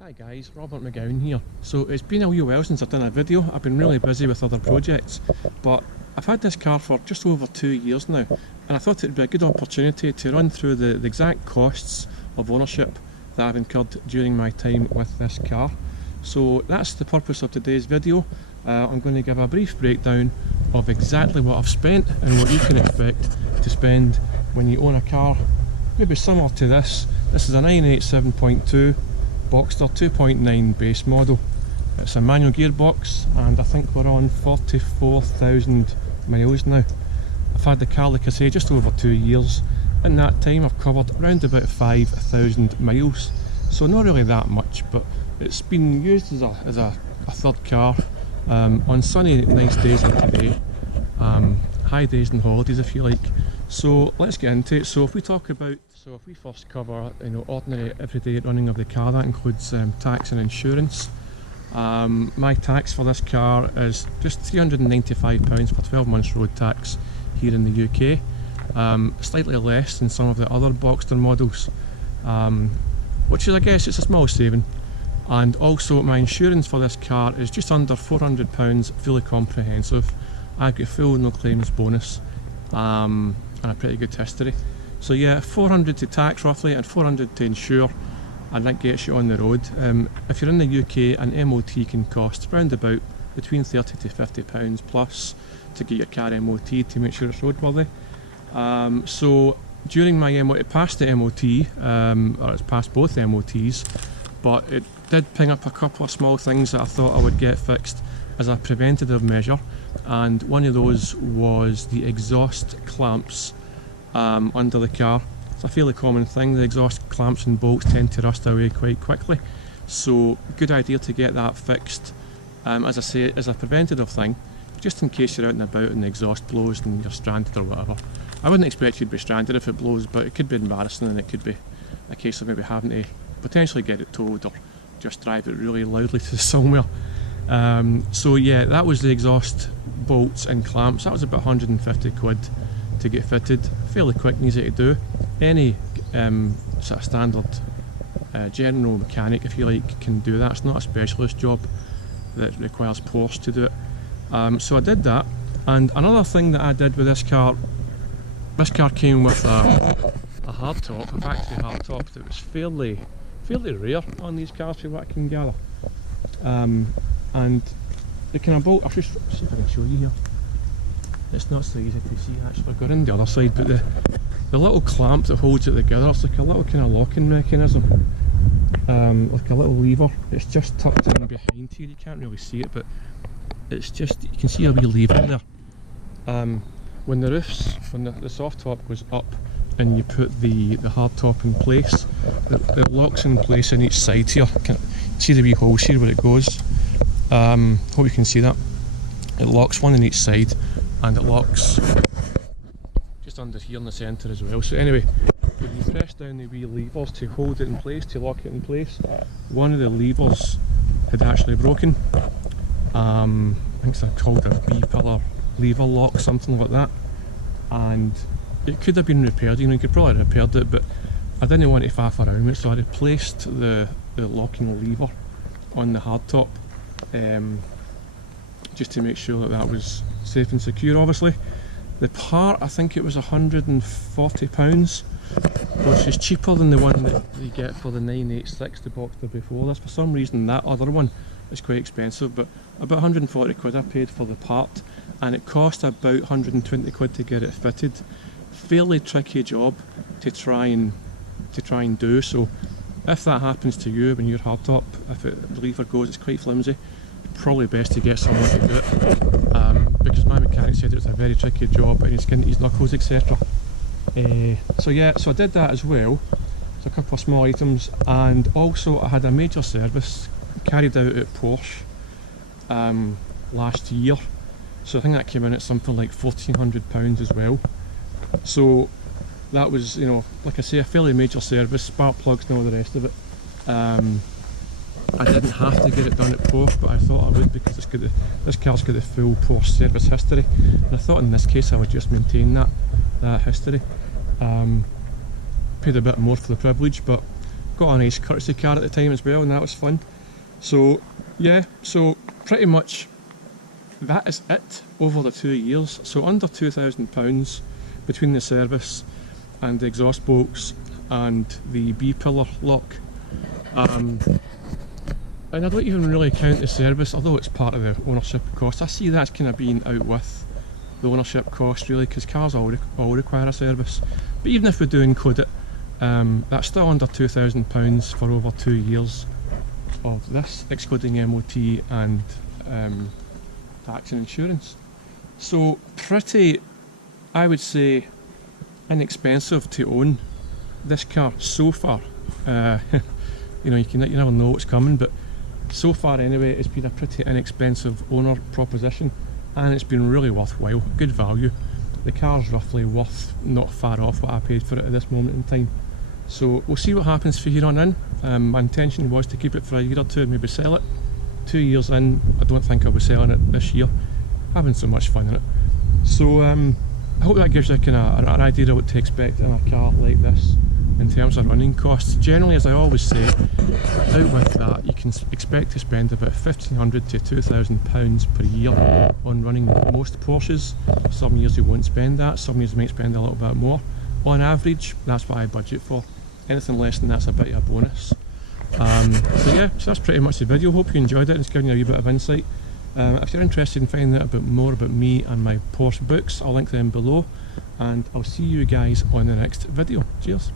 Hi guys, Robert McGowan here. So it's been a wee while since I've done a video. I've been really busy with other projects, but I've had this car for just over 2 years now, and I thought it would be a good opportunity to run through the exact costs of ownership that I've incurred during my time with this car. So that's the purpose of today's video. I'm going to give a brief breakdown of exactly what I've spent and what you can expect to spend when you own a car maybe similar to this. This is a 987.2 Boxster 2.9 base model. It's a manual gearbox and I think we're on 44,000 miles now. I've had the car, like I say, just over 2 years. In that time I've covered around about 5,000 miles. So not really that much, but it's been used as a third car on sunny nice days like today, high days and holidays if you like. So let's get into it. So if we first cover ordinary everyday running of the car, that includes tax and insurance. My tax for this car is just £395 for 12 months road tax here in the UK, slightly less than some of the other Boxster models, which is, I guess, it's a small saving. And also my insurance for this car is just under £400, fully comprehensive. I've got full no claims bonus and a pretty good history. So yeah, 400 to tax roughly and 400 to insure, and that gets you on the road. If you're in the UK, an MOT can cost around about between £30 to £50 plus to get your car MOT to make sure it's roadworthy. So during my MOT, it passed the MOT, or it's passed both MOTs, but it did ping up a couple of small things that I thought I would get fixed as a preventative measure, and one of those was the exhaust clamps under the car. It's a fairly common thing. The exhaust clamps and bolts tend to rust away quite quickly, so good idea to get that fixed, as I say, as a preventative thing, just in case you're out and about and the exhaust blows and you're stranded or whatever. I wouldn't expect you to be stranded if it blows, but it could be embarrassing, and it could be a case of maybe having to potentially get it towed or just drive it really loudly to somewhere. So yeah, that was the exhaust bolts and clamps. That was about 150 quid to get fitted. Fairly quick and easy to do. Any sort of standard general mechanic, if you like, can do that. It's not a specialist job that requires Porsche to do it. So I did that. And another thing that I did with this car came with a hardtop, a factory hardtop that was fairly rare on these cars, from what I can gather. And the kind of bolt, I'll just see if I can show you here. It's not so easy to see actually. I've got in the other side, but the little clamp that holds it together, it's like a little kind of locking mechanism, like a little lever. It's just tucked in behind here. You can't really see it, but it's just, you can see a wee lever there. When the soft top goes up and you put the hard top in place, it locks in place on each side here. Can see the wee holes here where it goes. Hope you can see that. It locks one on each side, and it locks just under here in the centre as well. So anyway, when you press down the wee levers to hold it in place, to lock it in place, one of the levers had actually broken. I think it's called a B-pillar lever lock, something like that, and it could have been repaired. You could probably have repaired it, but I didn't want to faff around with it, so I replaced the locking lever on the hardtop, just to make sure that was safe and secure. Obviously, the part, I think it was £140, which is cheaper than the one that you get for the 986, the Boxster before this. For some reason, that other one is quite expensive, but about 140 quid I paid for the part, and it cost about 120 quid to get it fitted. Fairly tricky job to try and do. So if that happens to you when your hardtop, if the lever goes, it's quite flimsy, probably best to get someone to do it, because my mechanic said it was a very tricky job and he's getting his knuckles, etc. So yeah, so I did that as well. So a couple of small items, and also I had a major service carried out at Porsche last year. So I think that came in at something like £1,400 as well. So that was, like I say, a fairly major service, spark plugs and all the rest of it. I didn't have to get it done at Porsche, but I thought I would, because this car's got the full Porsche service history, and I thought in this case I would just maintain that history. paid a bit more for the privilege, but got a nice courtesy car at the time as well, and that was fun. So yeah, so pretty much that is it over the 2 years. So under £2,000 between the service and the exhaust bolts and the B-pillar lock. And I don't even really count the service, although it's part of the ownership cost. I see that's kind of being out with the ownership cost really, because cars all require a service. But even if we do include it, that's still under £2,000 for over 2 years of this, excluding MOT and tax and insurance. So pretty, I would say, inexpensive to own this car so far. You know, you never know what's coming, but so far anyway, it's been a pretty inexpensive owner proposition, and it's been really worthwhile, good value. The car's roughly worth not far off what I paid for it at this moment in time. So we'll see what happens from here on in. My intention was to keep it for a year or two and maybe sell it. 2 years in, I don't think I'll be selling it this year. Having so much fun in it. So I hope that gives you kind of an idea of what to expect in a car like this in terms of running costs. Generally, as I always say, out with that you can expect to spend about £1,500 to £2,000 per year on running most Porsches. Some years you won't spend that, some years you might spend a little bit more. On average, that's what I budget for. Anything less than that's a bit of a bonus. So yeah, so that's pretty much the video. Hope you enjoyed it and it's given you a wee bit of insight. If you're interested in finding out more about me and my Porsche books, I'll link them below, and I'll see you guys on the next video. Cheers.